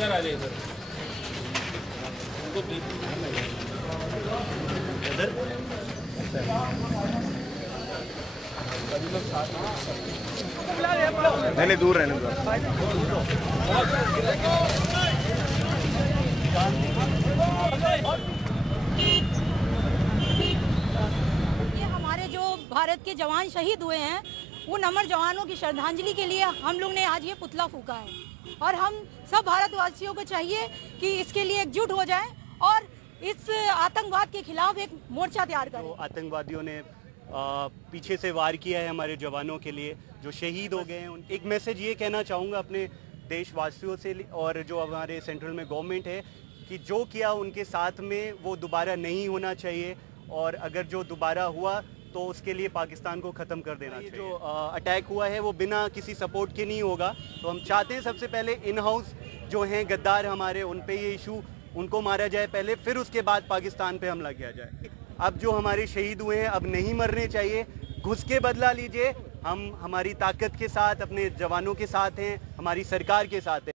इधर आ जाए, इधर उनको प्लीज इधर नहीं दूर रहने दो। ये हमारे जो भारत के जवान शहीद हुए हैं, उन अमर जवानों की श्रद्धांजलि के लिए हम लोग ने आज ये पुतला फूका है और हम सब भारतवासियों को चाहिए कि इसके लिए एकजुट हो जाएं और इस आतंकवाद के खिलाफ एक मोर्चा तैयार करें। तो आतंकवादियों ने पीछे से वार किया है हमारे जवानों के लिए जो शहीद हो गए हैं। एक मैसेज ये कहना चाहूँगा अपने देशवासियों से और जो हमारे सेंट्रल में गवर्नमेंट है कि जो किया उनके साथ में वो दोबारा नहीं होना चाहिए, और अगर जो दोबारा हुआ तो उसके लिए पाकिस्तान को ख़त्म कर देना चाहिए। जो अटैक हुआ है वो बिना किसी सपोर्ट के नहीं होगा, तो हम चाहते हैं सबसे पहले इन हाउस जो हैं गद्दार हमारे, उन पे ये इशू, उनको मारा जाए पहले, फिर उसके बाद पाकिस्तान पे हमला किया जाए। अब जो हमारे शहीद हुए हैं अब नहीं मरने चाहिए, घुस के बदला लीजिए। हम हमारी ताकत के साथ अपने जवानों के साथ हैं, हमारी सरकार के साथ हैं।